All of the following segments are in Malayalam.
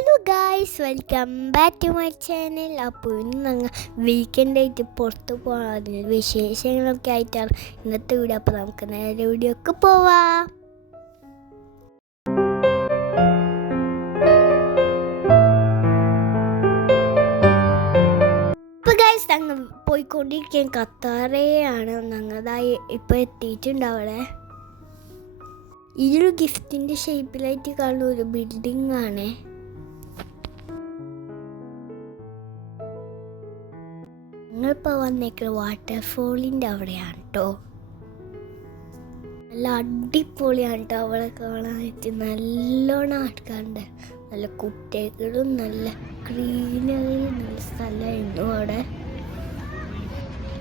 Hello guys welcome back to my channel. അപ്പോൾ ഇന്ന് ഞങ്ങൾ വീക്കെൻഡ് ആയിട്ട് പുറത്ത് അതിന് വിശേഷങ്ങളൊക്കെ ആയിട്ടാണ് ഇന്നത്തെ വീഡിയോ. അപ്പോൾ നമുക്ക് നേരെ വീഡിയോക്ക് പോവാം. ഗായ്സ് ഞങ്ങൾ പോയിക്കൊണ്ടിരിക്കാൻ ഖത്താറയാണ് ഞങ്ങളതായി ഇപ്പൊ എത്തിയിട്ടുണ്ട് അവിടെ. ഒരു ഗിഫ്റ്റിന്റെ ഷേപ്പിലായിട്ട് കാണുന്ന ഒരു ബിൽഡിംഗ് ആണ്. ഞങ്ങളിപ്പോൾ വന്നേക്കുന്നത് വാട്ടർഫോളിന്റെ അവിടെയാണ് കേട്ടോ നല്ല അടിപൊളിയാണ് കേട്ടോ അവിടെ കാണാനായിട്ട്. നല്ലോണം ആൾക്കാരുണ്ട്. നല്ല കുട്ടികളും നല്ല ഗ്രീനറി നല്ല സ്ഥലമായിരുന്നു അവിടെ.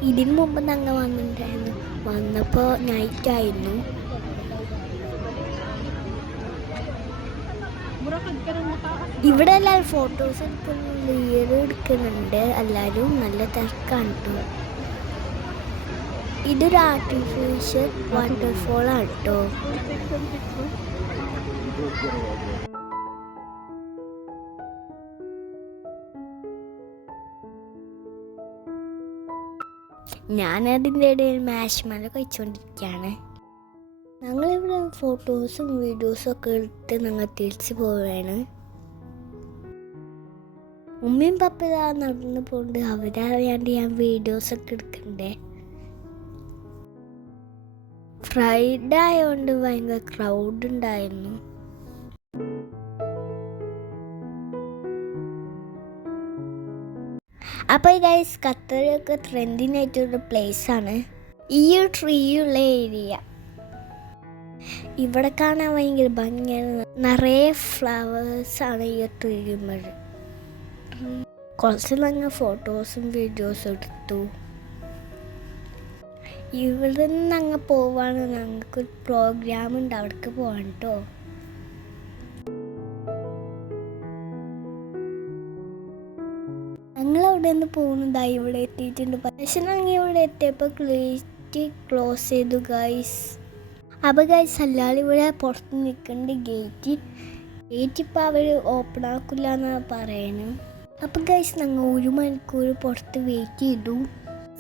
ഇതിനു മുമ്പ് ഞങ്ങൾ വന്നിട്ടുണ്ടായിരുന്നു. വന്നപ്പോൾ നൈറ്റ് ഇവിടെ എല്ലാവരും ഫോട്ടോസ് എടുക്കുന്നുണ്ട് എടുക്കുന്നുണ്ട്. എല്ലാവരും നല്ല തിരക്കാണ് കേട്ടോ ഇതൊരു ആർട്ടിഫിഷ്യൽ വാട്ടർഫോൾ ആണ് കേട്ടോ ഞാനതിന്റെ ഇടയിൽ മാഷ്മല കഴിച്ചുകൊണ്ടിരിക്കുകയാണ് ഞങ്ങളിവിടെ ഫോട്ടോസും വീഡിയോസും ഒക്കെ എടുത്ത് ഞങ്ങൾ തിരിച്ചു പോവുകയാണ്. ഉമ്മയും പപ്പ നടന്നു പോകുന്നുണ്ട് അവരറിയാണ്ട് ഞാൻ വീഡിയോസ് ഒക്കെ എടുക്കണ്ടേ? ഫ്രൈഡേ ആയതുകൊണ്ട് ഭയങ്കര ക്രൗഡ് ഉണ്ടായിരുന്നു. അപ്പോൾ ഗൈസ് ഖത്തറിലൊക്കെ ട്രെൻഡിനായിട്ടൊരു ആണ്. ഈ ഒരു ട്രീ ഉള്ള ഏരിയ ഇവിടെ കാണാൻ ഭയങ്കര ഭംഗിയാണ്. നിറയെ ഫ്ലവേഴ്സ് ആണ് ഈ ട്രീമർ കുറച്ച് നല്ല ഫോട്ടോസും വീഡിയോസും എടുത്തു. ഇവിടെ നിന്ന് അങ്ങ് പോവാണ്. ഞങ്ങൾക്കൊരു പ്രോഗ്രാം ഉണ്ട്. അവിടേക്ക് പോവാൻ കേട്ടോ ഞങ്ങൾ അവിടെ നിന്ന് പോകുന്നതായി ഇവിടെ എത്തിയിട്ടുണ്ട്. പക്ഷെ ഞങ്ങൾ ഇവിടെ എത്തിയപ്പോൾ ക്ലീറ്റ് ക്ലോസ് ചെയ്തു ഗൈസ് അപ്പോൾ ഗൈസ് അല്ലാതെ ഇവിടെ പുറത്ത് നിൽക്കേണ്ട. ഗേറ്റ് ഗേറ്റ് ഇപ്പോൾ അവർ ഓപ്പൺ ആക്കില്ല എന്നാണ് പറയുന്നത് അപ്പോൾ ഗൈസ് ഞങ്ങൾ ഒരു മണിക്കൂർ പുറത്ത് വെയിറ്റ് ചെയ്തു.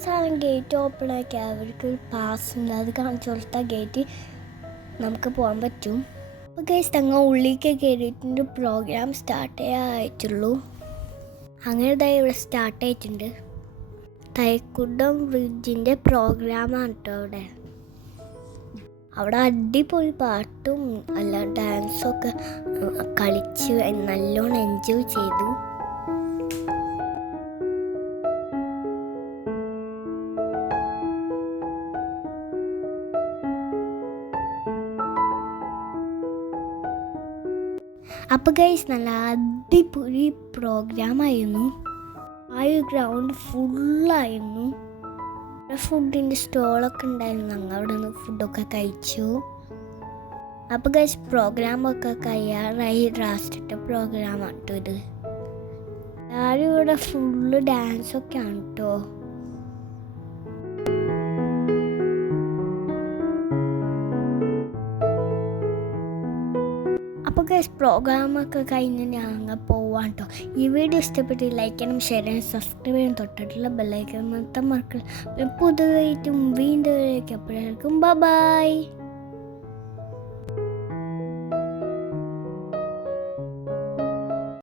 സാധനം ഗേറ്റ് ഓപ്പൺ ആക്കി അവർക്ക് ഒരു പാസ് ഉണ്ട്. അത് കാണിച്ചു കൊടുത്താൽ ഗേറ്റ് നമുക്ക് പോകാൻ പറ്റും. അപ്പോൾ ഗൈസ് ഞങ്ങൾ ഉള്ളിലേക്ക് കയറിയിട്ടുണ്ട് പ്രോഗ്രാം സ്റ്റാർട്ട് ആയിട്ടുള്ളൂ. അങ്ങനെ ഇതാ ഇവിടെ സ്റ്റാർട്ട് ആയിട്ടുണ്ട്. തൈക്കുടം ബ്രിഡ്ജിന്റെ പ്രോഗ്രാമാണ് കേട്ടോ അവിടെ. അവിടെ അടിപൊളി പാട്ടും അല്ല ഡാൻസും ഡാൻസൊക്കെ കളിച്ച് നല്ലോണം എൻജോയ് ചെയ്തു. അപ്പോൾ ഗൈസ് നല്ല അടിപൊളി പ്രോഗ്രാം ആയിരുന്നു. ആ ഒരു ഗ്രൗണ്ട് ഫുള്ളായിരുന്നു ഫുഡിന്റെ സ്റ്റോളൊക്കെ ഉണ്ടായിരുന്നു. ഞങ്ങൾ അവിടെ നിന്ന് ഫുഡൊക്കെ കഴിച്ചു. അപ്പോൾ കഴിച്ച് പ്രോഗ്രാമൊക്കെ കഴിയാറായി ലാസ്റ്റത്തെ പ്രോഗ്രാം കേട്ടോ ഇത്. എല്ലാവരും ഇവിടെ ഫുള്ള് ഡാൻസൊക്കെ ആണ് കേട്ടോ അപ്പോൾ ഗൈസ് പ്രോഗ്രാമൊക്കെ കഴിഞ്ഞ് ഞങ്ങൾ പോവാൻ കേട്ടോ ഈ വീഡിയോ ഇഷ്ടപ്പെട്ട് ലൈക്ക് ചെയ്യണം ഷെയർ ചെയ്യണം സബ്സ്ക്രൈബ് ചെയ്യണം തൊട്ടിട്ടുള്ള ബെല്ലൈക്കൻ മൊത്തം മറക്കണം പുതുതായിട്ടും വീണ്ടും എപ്പോഴേക്കും ബൈ